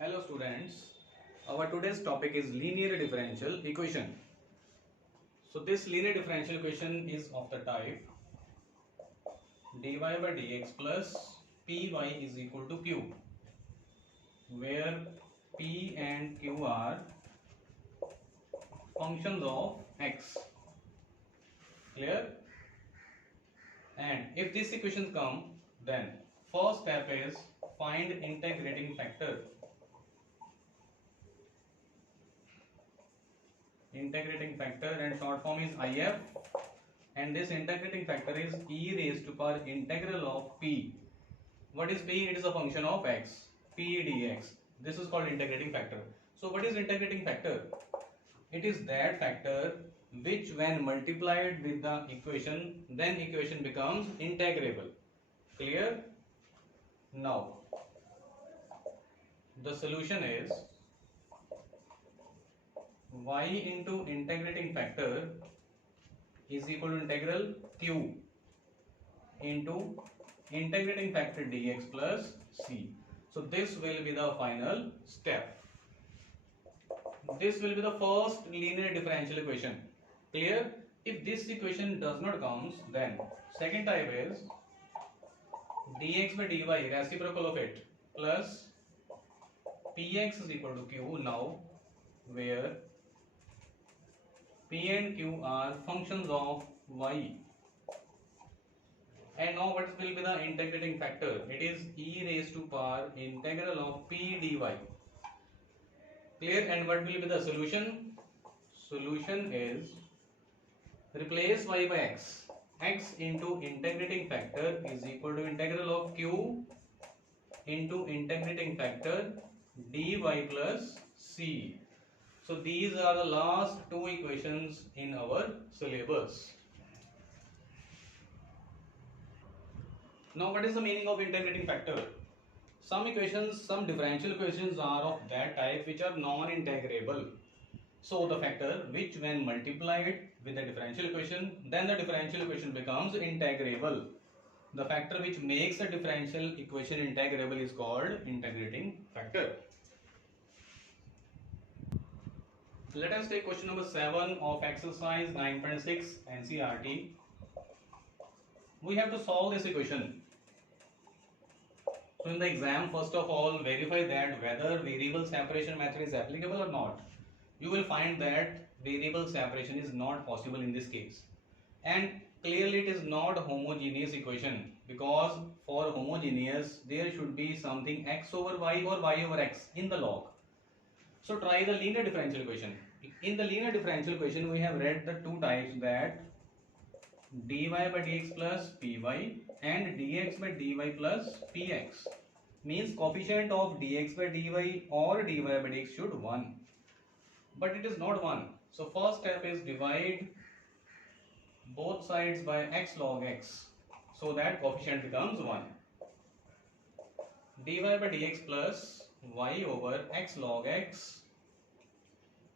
Hello students, our today's topic is linear differential equation. So this linear differential equation is of the type dy by dx plus py is equal to q, where p and q are functions of x. Clear? And if this equation come, then first step is find integrating factor. Integrating factor and short form is IF, and this integrating factor is e raised to power integral of p. What is p? It is a function of x, p dx. This is called integrating factor. So what is integrating factor? It is that factor which when multiplied with the equation, then equation becomes integrable. Clear? Now the solution is y into integrating factor is equal to integral q into integrating factor dx plus c. So this will be the final step. This will be the first linear differential equation. Clear? If this equation does not comes, then second type is dx by dy reciprocal of it plus px is equal to q. Now where p and q are functions of y. And now what will be the integrating factor? It is e raised to power integral of p dy. Clear? And what will be the solution? Solution is replace y by x. X into integrating factor is equal to integral of q into integrating factor dy plus c. So these are the last two equations in our syllabus. Now what is the meaning of integrating factor? Some differential equations are of that type which are non-integrable. So the factor which when multiplied with the differential equation, then the differential equation becomes integrable. The factor which makes the differential equation integrable is called integrating factor. Let us take question number 7 of exercise 9.6 NCERT. We have to solve this equation. So in the exam, first of all, verify that whether variable separation method is applicable or not. You will find that variable separation is not possible in this case. And clearly it is not a homogeneous equation, because for homogeneous there should be something x over y or y over x in the log. So try the linear differential equation. In the linear differential equation we have read the two types, that dy by dx plus py and dx by dy plus px. Means coefficient of dx by dy or dy by dx should 1. But it is not 1. So first step is divide both sides by x log x, so that coefficient becomes 1. dy by dx plus y over x log x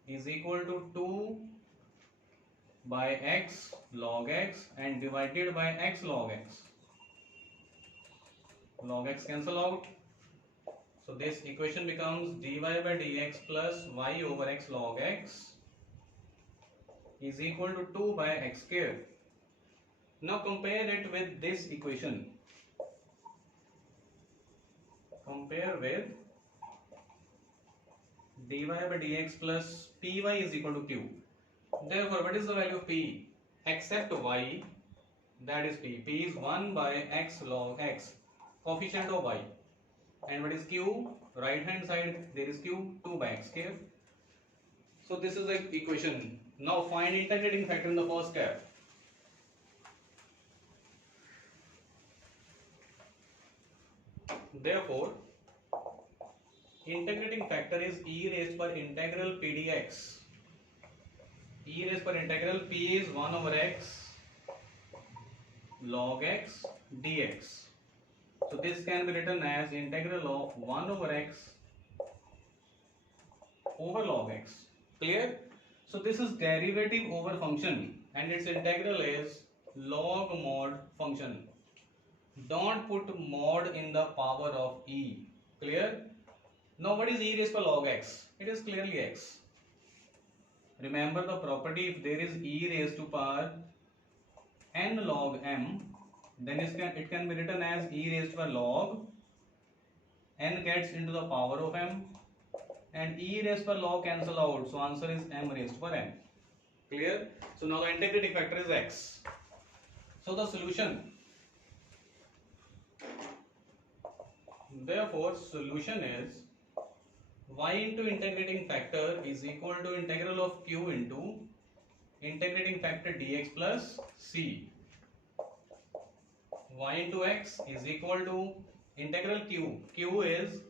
is equal to 2 by x log x and divided by x log x. Log x cancel out. So this equation becomes dy by dx plus y over x log x is equal to 2 by x square. Now compare it with this equation. Compare with dy by dx plus py is equal to q. Therefore, what is the value of p? Except y, that is p. P is 1 by x log x, coefficient of y. And what is q? Right hand side there is q, 2 by x square. So this is the equation. Now find integrating factor in the first step. Therefore, integrating factor is e raised per integral p dx. E raised per integral p is 1 over x log x dx. So this can be written as integral of 1 over x over log x. Clear? So this is derivative over function and its integral is log mod function. Don't put mod in the power of e. Clear? Now what is e raised by log x? It is clearly x. Remember the property, if there is e raised to power n log m, then it can be written as e raised by log n gets into the power of m, and e raised by log cancel out, so answer is m raised by n. Clear? So now the integrating factor is x. So the solution, therefore solution is y into integrating factor is equal to integral of q into integrating factor dx plus c. Y into x is equal to integral q. Q is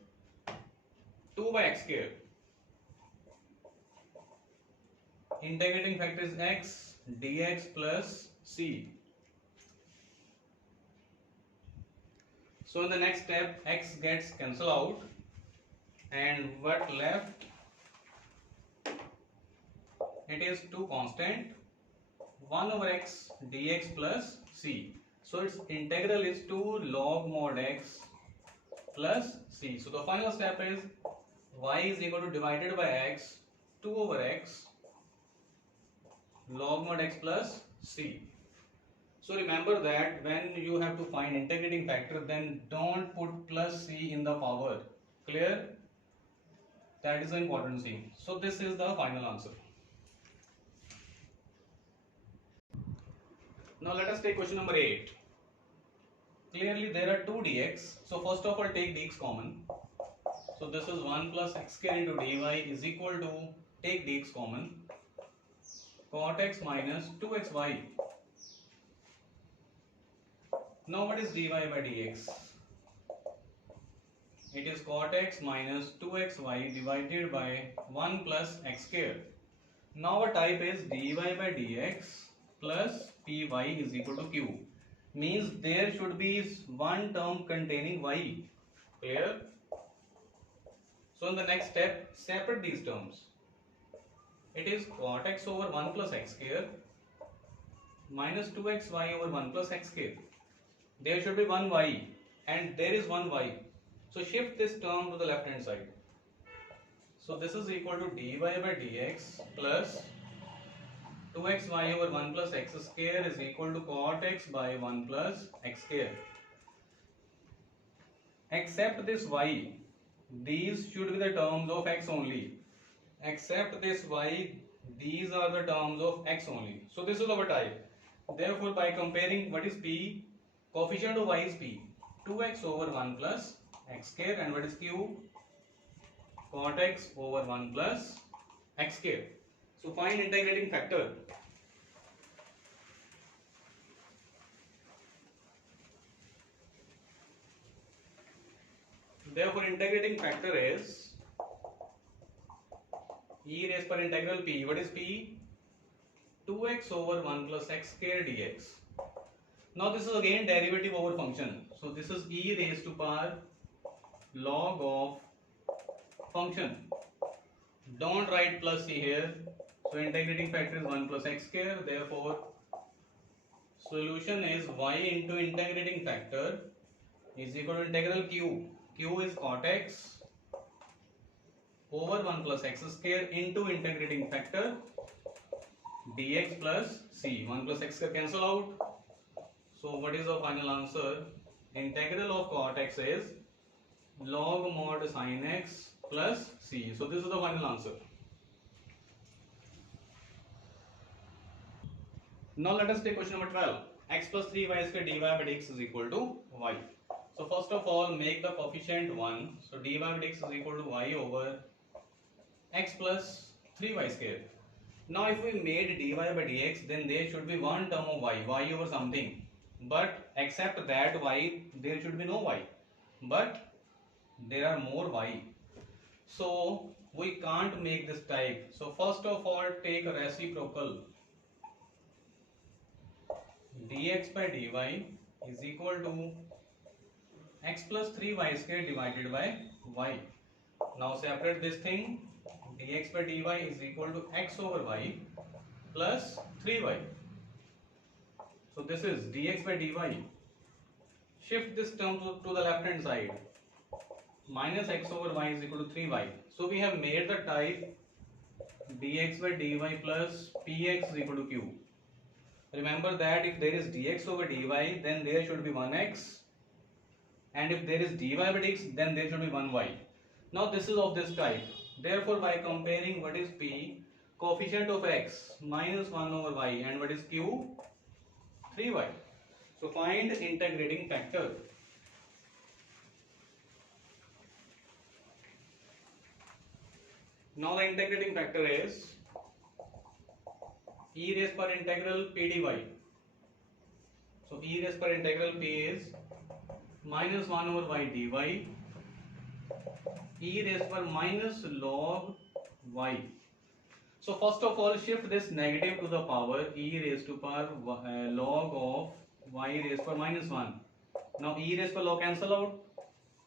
2 by x square. Integrating factor is x dx plus c. So in the next step, x gets cancelled out, and what left? It is 2 constant, 1 over x dx plus c. So its integral is 2 log mod x plus c. So the final step is y is equal to divided by x, 2 over x log mod x plus c. So remember that when you have to find integrating factor, then don't put plus c in the power. Clear? That is the important thing. So this is the final answer. Now let us take question number 8. Clearly there are 2 dx. So first of all take dx common. So this is 1 plus x square into dy is equal to, take dx common, cot x minus 2xy. Now what is dy by dx? It is cot x minus 2xy divided by 1 plus x square. Now our type is dy by dx plus py is equal to q. Means there should be one term containing y. Clear? So in the next step, separate these terms. It is cot x over 1 plus x square minus 2xy over 1 plus x square. There should be one y and there is one y. So shift this term to the left hand side. So this is equal to dy by dx plus 2xy over 1 plus x square is equal to cot x by 1 plus x square. Except this y, these should be the terms of x only. Except this y, these are the terms of x only. So this is our type. Therefore by comparing, what is p? Coefficient of y is p. 2x over 1 plus x square, and what is q? Cot x over 1 plus x square. So find integrating factor. Therefore integrating factor is e raised per integral p. What is p? 2x over 1 plus x square dx. Now this is again derivative over function. So this is e raised to power log of function. Don't write plus c here. So integrating factor is 1 plus x square. Therefore solution is y into integrating factor is equal to integral q. Q is cot x over 1 plus x square into integrating factor dx plus c. 1 plus x square cancel out. So what is the final answer? Integral of cot x is log mod sin x plus c. So this is the final answer. Now let us take question number 12. X plus 3y square dy by dx is equal to y. So first of all make the coefficient 1. So dy by dx is equal to y over x plus 3y square. Now if we made dy by dx, then there should be one term of y over something. But except that y, there should be no y. But there are more y. So we can't make this type. So first of all take a reciprocal. Dx by dy is equal to x plus 3y square divided by y. Now separate this thing. Dx by dy is equal to x over y plus 3y. So this is dx by dy. Shift this term to the left hand side. minus x over y is equal to 3y. So we have made the type dx by dy plus px is equal to q. Remember that if there is dx over dy, then there should be 1x, and if there is dy by dx, then there should be 1y. Now this is of this type. Therefore, by comparing what is p, coefficient of x minus 1 over y, and what is q, 3y. So find integrating factor. Now the integrating factor is e raised per integral p dy. So e raised per integral p is minus 1 over y dy, e raised per minus log y. So first of all, shift this negative to the power e raised to power log of y raised per minus 1. Now e raised per log cancel out,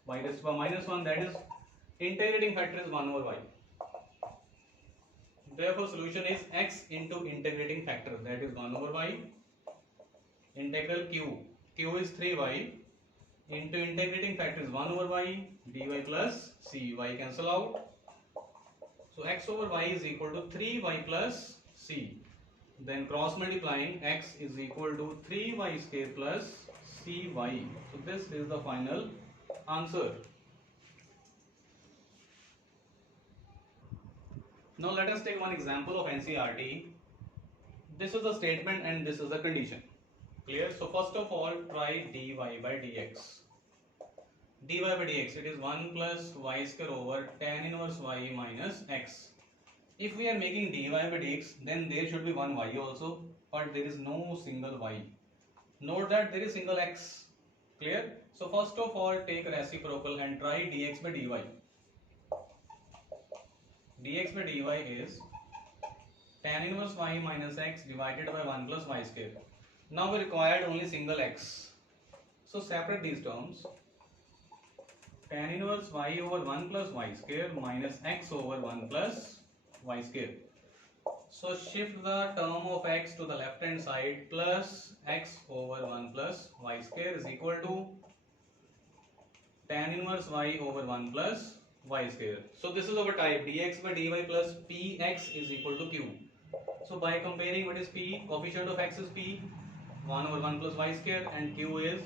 y raised per minus 1, that is integrating factor is 1 over y. Therefore solution is x into integrating factor, that is 1 over y, integral q is 3y, into integrating factor is 1 over y, dy plus c, y cancel out. So x over y is equal to 3y plus c. Then cross multiplying, x is equal to 3y square plus cy. So this is the final answer. Now let us take one example of NCERT. This is the statement and this is the condition. Clear? So first of all, try dy by dx. Dy by dx, it is 1 plus y square over tan inverse y minus x. If we are making dy by dx, then there should be one y also, but there is no single y. Note that there is single x. Clear? So first of all, take reciprocal and try dx by dy. Dx by dy is tan inverse y minus x divided by 1 plus y square. Now we required only single x. So separate these terms. Tan inverse y over 1 plus y square minus x over 1 plus y square. So shift the term of x to the left hand side, plus x over 1 plus y square is equal to tan inverse y over 1 plus y square. So this is our type, dx by dy plus px is equal to q. So by comparing, what is p? Coefficient of x is p, 1 over 1 plus y square, and q is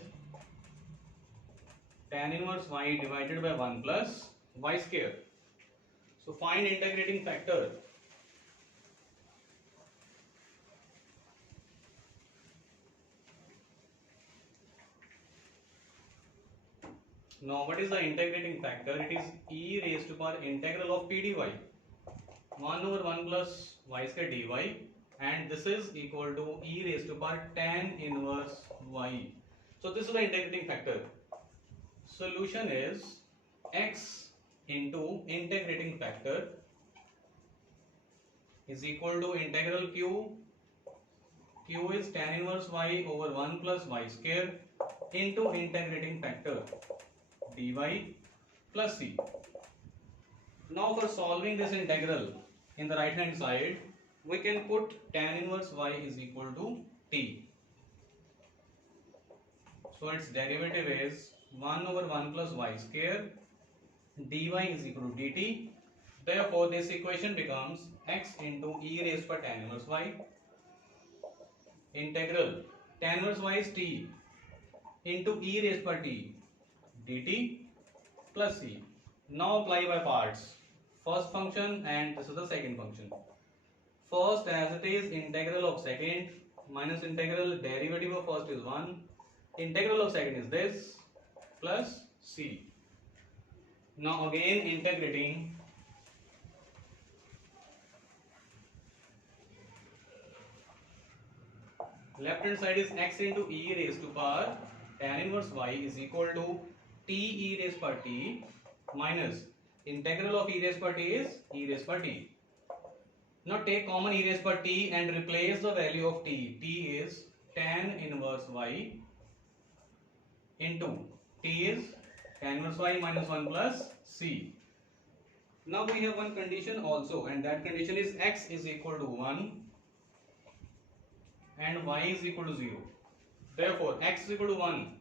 tan inverse y divided by 1 plus y square. So find integrating factor. Now what is the integrating factor? It is e raised to power integral of p dy, 1 over 1 plus y square dy, and this is equal to e raised to power tan inverse y. So this is the integrating factor. Solution is x into integrating factor is equal to integral q is tan inverse y over 1 plus y square into integrating factor dy plus c. Now for solving this integral, in the right hand side we can put tan inverse y is equal to t. So its derivative is 1 over 1 plus y square dy is equal to dt. Therefore this equation becomes x into e raised by tan inverse y integral tan inverse y is t into e raised by t dt plus c. Now apply by parts. First function and this is the second function. First, as it is, integral of second minus integral derivative of first is 1. Integral of second is this plus c. Now again integrating. Left hand side is x into e raised to power tan inverse y is equal to t e raised per t minus integral of e raised per t is e raised per t. Now take common e raised per t and replace the value of t. T is tan inverse y into t is tan inverse y minus 1 plus c. Now we have one condition also, and that condition is x is equal to 1 and y is equal to 0. Therefore x is equal to 1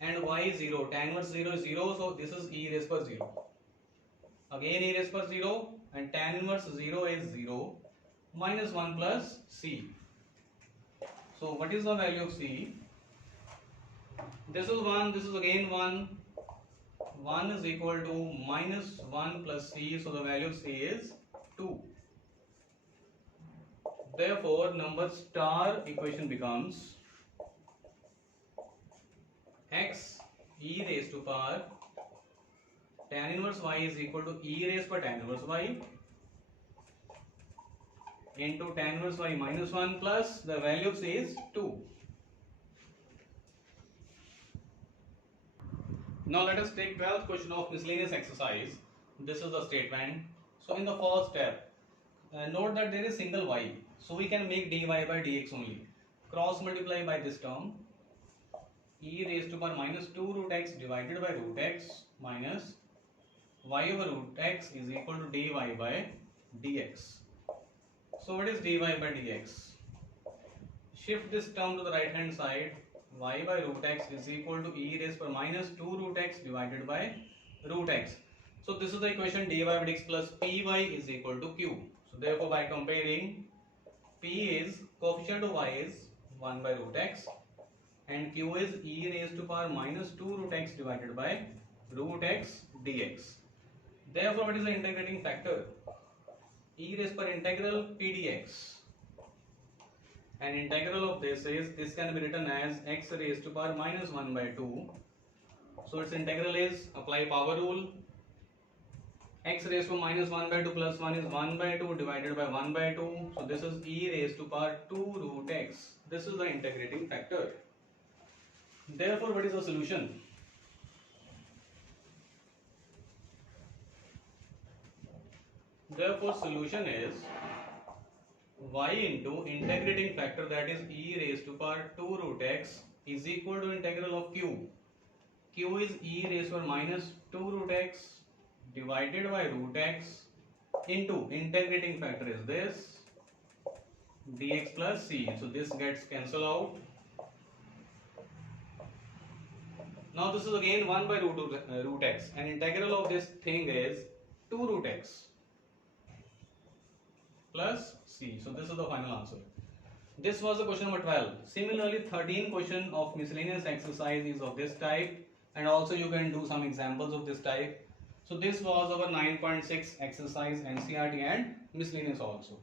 and y is 0. Tan inverse 0 is 0, so this is e raised per 0. Again e raised per 0, and tan inverse 0 is 0 minus 1 plus c. So what is the value of c? This is 1, this is again 1. 1 is equal to minus 1 plus c, so the value of c is 2. Therefore, number star equation becomes x e raised to power tan inverse y is equal to e raised per tan inverse y into tan inverse y minus 1 plus the value of c is 2. Now let us take 12th question of miscellaneous exercise. This is the statement. So in the first step, note that there is single y, so we can make dy by dx only. Cross multiply by this term, e raised to power minus 2 root x divided by root x minus y over root x is equal to dy by dx. So what is dy by dx? Shift this term to the right hand side. Y by root x is equal to e raised per minus 2 root x divided by root x. So this is the equation dy by dx plus py is equal to q. So therefore by comparing, p is coefficient of y is 1 by root x and q is e raised to power minus 2 root x divided by root x dx. Therefore what is the integrating factor? E raised per integral p dx. And integral of this can be written as x raised to power minus 1 by 2. So its integral is, apply power rule, x raised to minus 1 by 2 plus 1 is 1 by 2 divided by 1 by 2. So this is e raised to power 2 root x. This is the integrating factor. Therefore what is the solution? Therefore solution is y into integrating factor, that is e raised to power 2 root x is equal to integral of q. Q is e raised to power minus 2 root x divided by root x into integrating factor is this dx plus c. So this gets cancelled out. Now this is again 1 by root x, and integral of this thing is 2 root x plus c. So this is the final answer. This was the question number 12. Similarly, 13 question of miscellaneous exercise is of this type, and also you can do some examples of this type. So this was our 9.6 exercise NCERT and miscellaneous also.